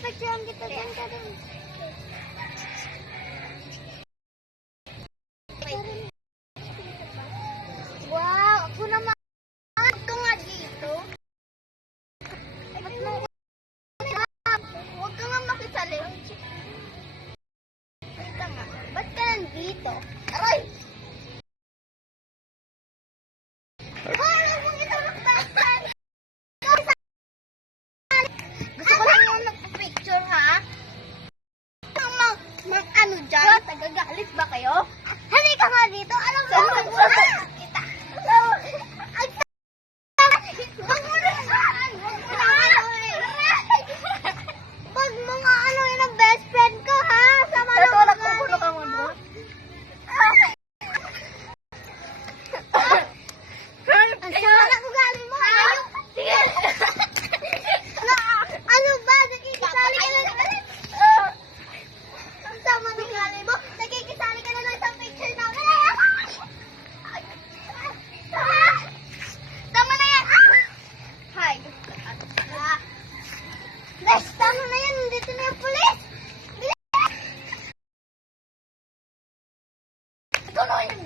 pipicturean kita dyan ka dun. Wow, ako naman. Ito nga dito. Huwag ka nga makisalim. Ito nga. Ba't ka nandito? Aray! Parang kung ito magtasan. Gusto ko lang yung nagpapicture, ha? Ano dyan? Tagagalit ba kayo? Halika nga dito. Alam mo, kita. Wag mo na saan. Wag mo nga ano yun ang best friend ko, ha? Sama na mo nagkukulo ka mo doon. Ang sama na ugali mo. Sige. Ano ba? Nakikisali ka na. Ang sama na ugali mo. Nakikisali ka na lang sa picture namin. Tama na yan. Hi. Besh, tama na yan. Nandito na yung pulis. Bilis. Ito na yung